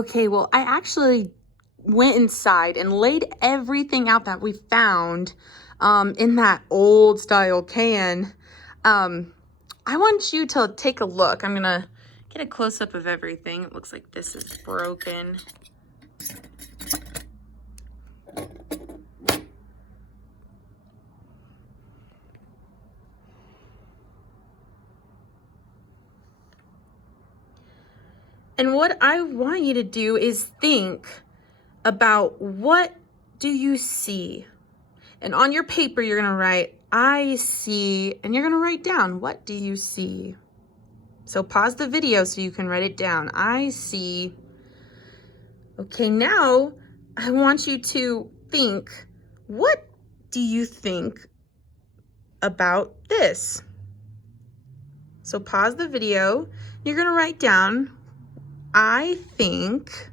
Okay, well, I actually went inside and laid everything out that we found in that old style can. I want you to take a look. I'm gonna get a close-up of everything. It looks like this is broken. And what I want you to do is think about, what do you see? And on your paper, you're gonna write, I see, and you're gonna write down, what do you see? So pause the video so you can write it down. I see. Okay, now I want you to think, what do you think about this? So pause the video. You're gonna write down, I think.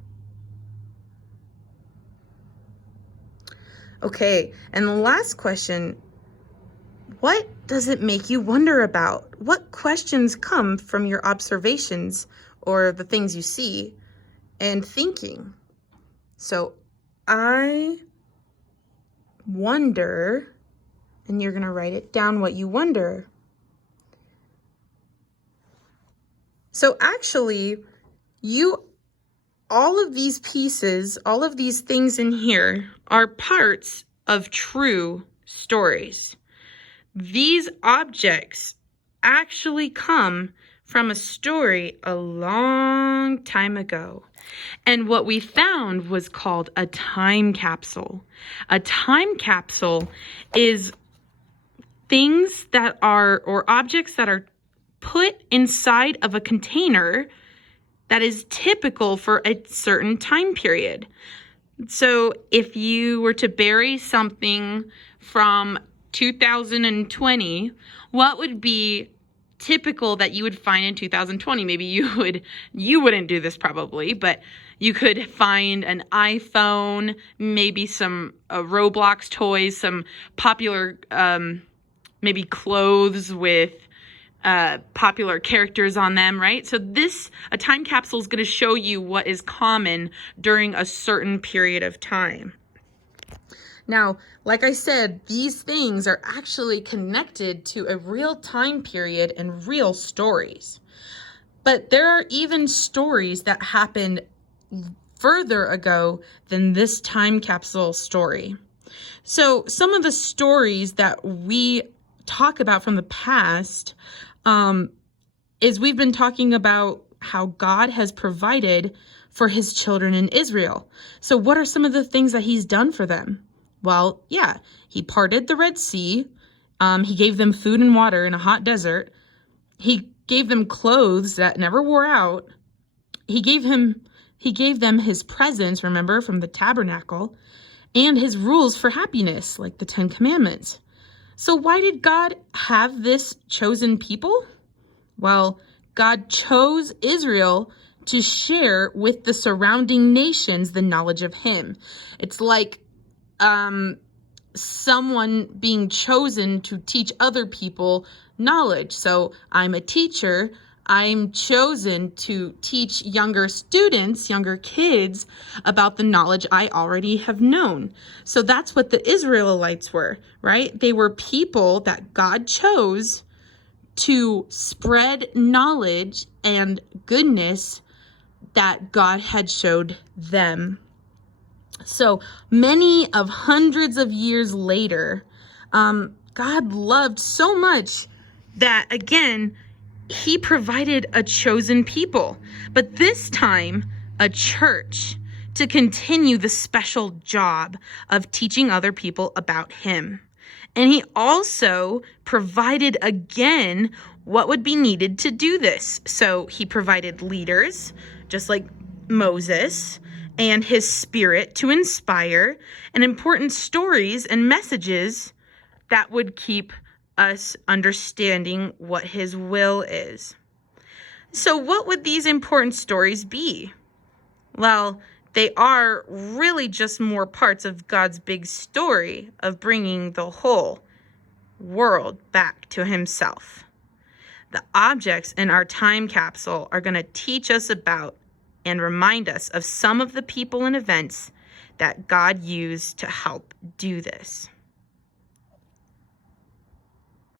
Okay, and the last question, what does it make you wonder about? What questions come from your observations or the things you see and thinking? So I wonder, and you're gonna write it down, what you wonder. So actually, all of these pieces, all of these things in here are parts of true stories. These objects actually come from a story a long time ago. And what we found was called a time capsule. A time capsule is things that are, or objects that are put inside of a container that is typical for a certain time period. So if you were to bury something from 2020, what would be typical that you would find in 2020? Maybe you wouldn't do this probably, but you could find an iPhone, maybe some Roblox toys, some popular maybe clothes with popular characters on them, right? So a time capsule is going to show you what is common during a certain period of time. Now, like I said, these things are actually connected to a real time period and real stories. But there are even stories that happened further ago than this time capsule story. So some of the stories that we talk about from the past is we've been talking about how God has provided for his children in Israel. So what are some of the things that he's done for them? Well, yeah, he parted the Red Sea. He gave them food and water in a hot desert. He gave them clothes that never wore out. He gave them his presence, remember, from the tabernacle, and his rules for happiness, like the 10 Commandments. So why did God have this chosen people? Well, God chose Israel to share with the surrounding nations the knowledge of him. It's like someone being chosen to teach other people knowledge. So I'm a teacher. I'm chosen to teach younger students, younger kids, about the knowledge I already have known. So that's what the Israelites were, right? They were people that God chose to spread knowledge and goodness that God had showed them. So many of hundreds of years later, God loved so much that, again, he provided a chosen people, but this time a church, to continue the special job of teaching other people about him. And he also provided again what would be needed to do this. So he provided leaders, just like Moses, and his spirit to inspire, and important stories and messages that would keep us understanding what his will is. So what would these important stories be? Well, they are really just more parts of God's big story of bringing the whole world back to himself. The objects in our time capsule are going to teach us about and remind us of some of the people and events that God used to help do this.